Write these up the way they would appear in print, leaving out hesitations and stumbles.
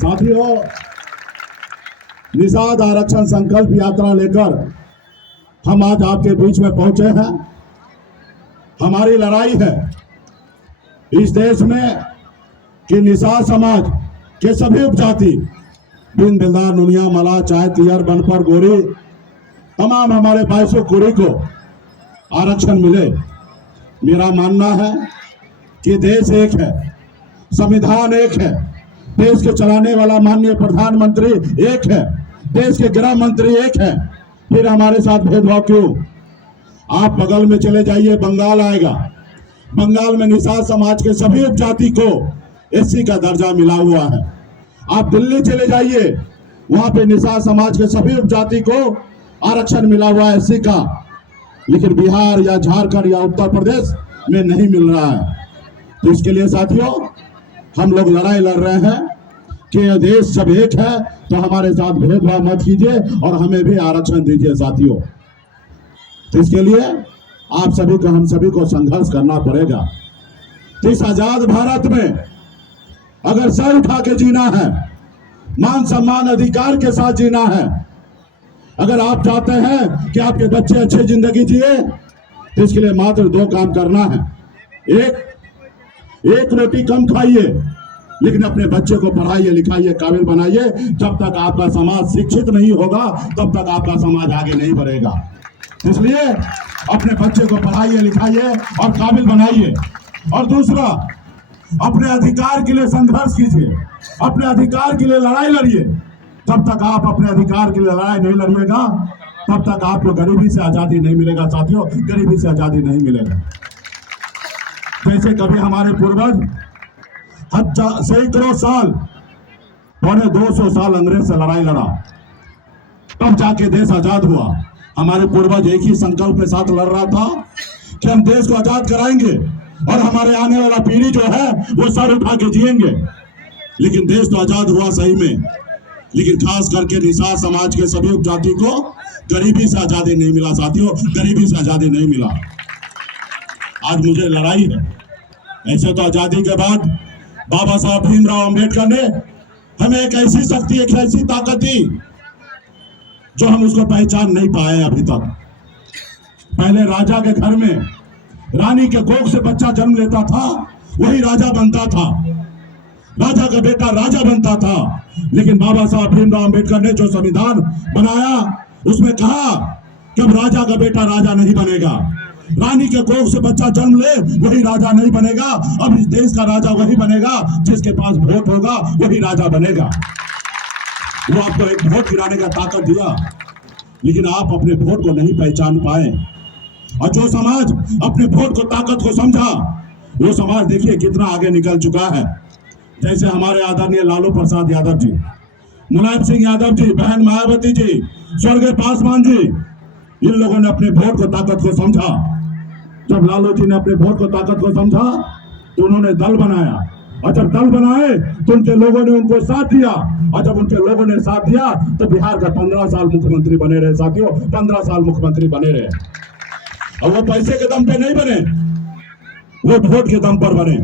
साथियों, निषाद आरक्षण संकल्प यात्रा लेकर हम आज आपके बीच में पहुंचे हैं। हमारी लड़ाई है इस देश में कि निषाद समाज के सभी उपजाति, बिन बिलदार, नुनिया, मला, चाय, तियर, बनपर, गोरी, तमाम हमारे 2200 कुरी को आरक्षण मिले। मेरा मानना है कि देश एक है, संविधान एक है, देश के चलाने वाला माननीय प्रधानमंत्री एक है, देश के गृह मंत्री एक है, फिर हमारे साथ भेदभाव क्यों? आप बगल में चले जाइए, बंगाल आएगा। बंगाल में निषाद समाज के सभी उपजाति को एससी का दर्जा मिला हुआ है। आप दिल्ली चले जाइए, वहां पे निषाद समाज के सभी उपजाति को आरक्षण मिला हुआ है एससी का, लेकिन बिहार या झारखंड या उत्तर प्रदेश में नहीं मिल रहा है। तो इसके लिए साथियों, हम लोग लड़ाई लड़ रहे हैं कि देश जब एक है तो हमारे साथ भेदभाव मत कीजिए और हमें भी आरक्षण दीजिए साथियों। तो इसके लिए आप सभी को, हम सभी को संघर्ष करना पड़ेगा। तो इस आजाद भारत में अगर सर उठा के जीना है, मान सम्मान अधिकार के साथ जीना है, अगर आप चाहते हैं कि आपके बच्चे अच्छी जिंदगी जिए, तो इसके लिए मात्र 2 काम करना है। एक रोटी कम खाइए, लेकिन अपने बच्चे को पढ़ाइए, लिखाइए, काबिल बनाइए। जब तक आपका समाज शिक्षित नहीं होगा, तब तक आपका समाज आगे नहीं बढ़ेगा। इसलिए अपने बच्चे को पढ़ाइए, लिखाइए और काबिल बनाइए। और दूसरा, अपने अधिकार के लिए संघर्ष कीजिए, अपने अधिकार के लिए लड़ाई लड़िए। जब तक आप अपने अधिकार के लिए लड़ाई नहीं लड़िएगा, तब तक आपको गरीबी से आजादी नहीं मिलेगा साथियों, गरीबी से आजादी नहीं मिलेगा। जैसे कभी हमारे पूर्वज सैकड़ों साल, 250 साल अंग्रेज से लड़ाई लड़ा, तब जाके देश आजाद हुआ। हमारे पूर्वज एक ही संकल्प के साथ लड़ रहा था कि हम देश को आजाद कराएंगे और हमारे आने वाला पीढ़ी जो है वो सर उठा के जिएंगे। लेकिन देश तो आजाद हुआ सही में, लेकिन खास करके निषाद समाज के सभी उपजाति को गरीबी से आजादी नहीं मिला साथियों, गरीबी से आजादी नहीं मिला। आज मुझे लड़ाई है। ऐसे तो आजादी के बाद बाबा साहब भीमराव अंबेडकर ने हमें एक ऐसी शक्ति, एक ऐसी ताकत दी जो हम उसको पहचान नहीं पाए अभी तक। पहले राजा के घर में रानी के कोख से बच्चा जन्म लेता था, वही राजा बनता था, राजा का बेटा राजा बनता था। लेकिन बाबा साहब भीमराव अंबेडकर ने जो संविधान बनाया, उसमें कहा कि अब राजा का बेटा राजा नहीं बनेगा, रानी के कोख से बच्चा जन्म ले वही राजा नहीं बनेगा। अब इस देश का राजा वही बनेगा जिसके पास वोट होगा, वही राजा बनेगा। वो आपको एक वोट गिराने का ताकत दिया, लेकिन आप अपने वोट को नहीं पहचान पाए। और जो समाज अपने वोट को, ताकत को समझा, वो समाज देखिए कितना आगे निकल चुका है। जैसे हमारे आदरणीय लालू प्रसाद यादव जी, मुलायम सिंह यादव जी, बहन मायावती जी, स्वर्गीय पासवान जी, इन लोगों ने अपने वोट को, ताकत को समझा। जब लालू जी ने अपने वोट को, ताकत को समझा, तो उन्होंने दल बनाया, और जब दल बनाए तो उनके लोगों ने उनको साथ दिया, और जब उनके लोगों ने साथ दिया तो बिहार का 15 साल मुख्यमंत्री बने रहे साथियों, 15 साल मुख्यमंत्री बने रहे। और वो पैसे के दम पे नहीं बने, वो वोट के दम पर बने।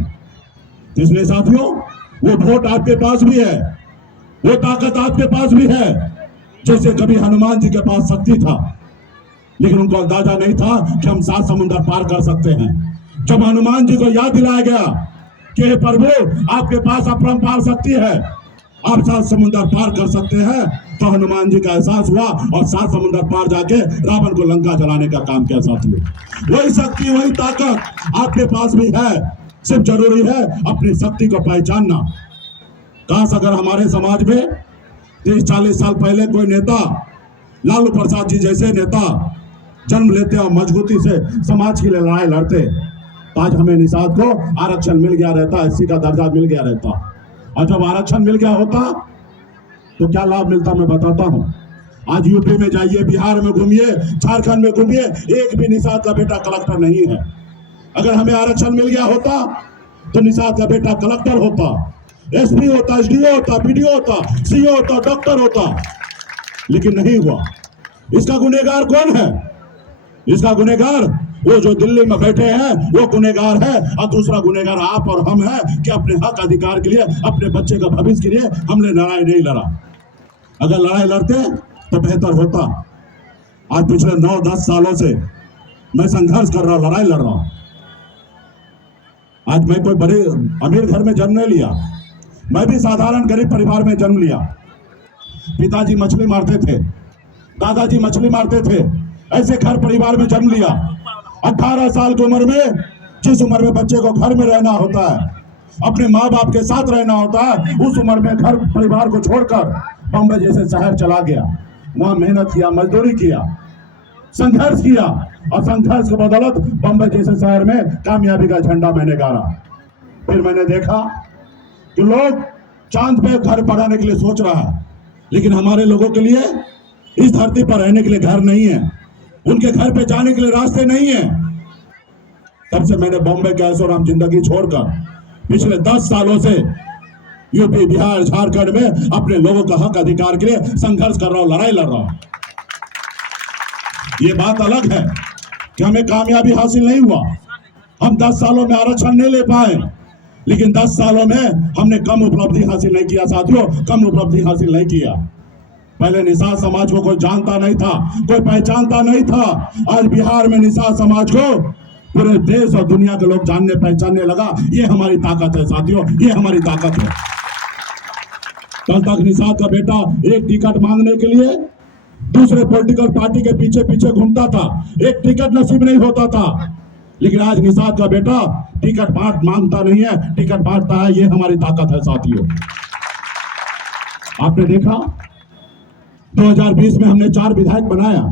इसलिए साथियों, वो वोट आपके पास भी है, वो ताकत आपके पास भी है। जैसे कभी हनुमान जी के पास शक्ति था, लेकिन उनको अंदाजा नहीं था कि हम 7 समुद्र पार कर सकते हैं। जब हनुमान जी को याद दिलाया गया कि हे प्रभु, आपके पास अपरंपार शक्ति है, आप 7 समुद्र पार कर सकते हैं, तो हनुमान जी का एहसास हुआ और 7 समुद्र पार जाके रावण को लंका जलाने का काम किया साथियों। वही शक्ति, वही ताकत आपके पास भी है, सिर्फ जरूरी है अपनी शक्ति को पहचानना। काश अगर हमारे समाज में 30-40 साल पहले कोई नेता, लालू प्रसाद जी जैसे नेता जन्म लेते और मजबूती से समाज के लिए लड़ाई लड़ते, तो आज हमें निषाद को आरक्षण मिल गया रहता, एससी का दर्जा मिल गया रहता। और जब आरक्षण मिल गया होता तो क्या लाभ मिलता, मैं बताता हूं। आज यूपी में जाइए, बिहार में घूमिए, झारखंड में घूमिए, एक भी निषाद का बेटा कलेक्टर नहीं है। अगर हमें आरक्षण मिल गया होता तो निषाद का बेटा कलेक्टर होता, एसपी होता, एसडीओ होता, बीडीओ होता, सीओ होता, डॉक्टर होता, लेकिन नहीं हुआ। इसका गुनहगार कौन है? इसका गुनहगार वो जो दिल्ली में बैठे हैं वो गुनहगार है और दूसरा गुनहगार आप और हम हैं कि अपने हक अधिकार के लिए, अपने बच्चे का भविष्य के लिए हमने लड़ाई नहीं लड़ा। अगर लड़ाई लड़ते तो बेहतर होता। आज पिछले 9-10 सालों से मैं संघर्ष कर रहा हूं, लड़ाई लड़ रहा हूं। आज मैं कोई बड़े अमीर घर में जन्म नहीं लिया, मैं भी साधारण गरीब परिवार में जन्म लिया। पिताजी मछली मारते थे, दादाजी मछली मारते थे, ऐसे घर परिवार में जन्म लिया। 18 साल की उम्र में, जिस उम्र में बच्चे को घर में रहना होता है, अपने माँ बाप के साथ रहना होता है, उस उम्र में घर परिवार को छोड़कर बम्बई जैसे शहर चला गया। वहां मेहनत किया, मजदूरी किया, संघर्ष किया और संघर्ष के बदौलत बम्बई जैसे शहर में कामयाबी का झंडा मैंने गाड़ा। फिर मैंने देखा कि लोग चांद पे घर बनाने के लिए सोच रहा है, लेकिन हमारे लोगों के लिए इस धरती पर रहने के लिए घर नहीं है, उनके घर पे जाने के लिए रास्ते नहीं है। तब से मैंने बॉम्बे के ऐशोआराम जिंदगी छोड़कर पिछले 10 सालों से यूपी, बिहार, झारखंड में अपने लोगों का हक अधिकार के लिए संघर्ष कर रहा हूं, लड़ाई लड़ रहा हूं। ये बात अलग है कि हमें कामयाबी हासिल नहीं हुआ, हम 10 सालों में आरक्षण नहीं ले पाए, लेकिन 10 सालों में हमने कम उपलब्धि हासिल नहीं किया साथियों, कम उपलब्धि हासिल नहीं किया। पहले निषाद समाज को कोई जानता नहीं था, कोई पहचानता नहीं था। आज बिहार में निषाद समाज को पूरे देश और दुनिया के लोग जानने पहचानने लगा। ये हमारी ताकत है साथियों, ये हमारी ताकत है। कल तक निषाद का बेटा एक टिकट मांगने के लिए दूसरे पॉलिटिकल पार्टी के पीछे पीछे घूमता था, एक टिकट नसीब नहीं होता था। लेकिन आज निषाद का बेटा टिकट मांगता नहीं है, टिकट बांटता है। ये हमारी ताकत है साथियों। आपने देखा 2020 में हमने 4 विधायक बनाया,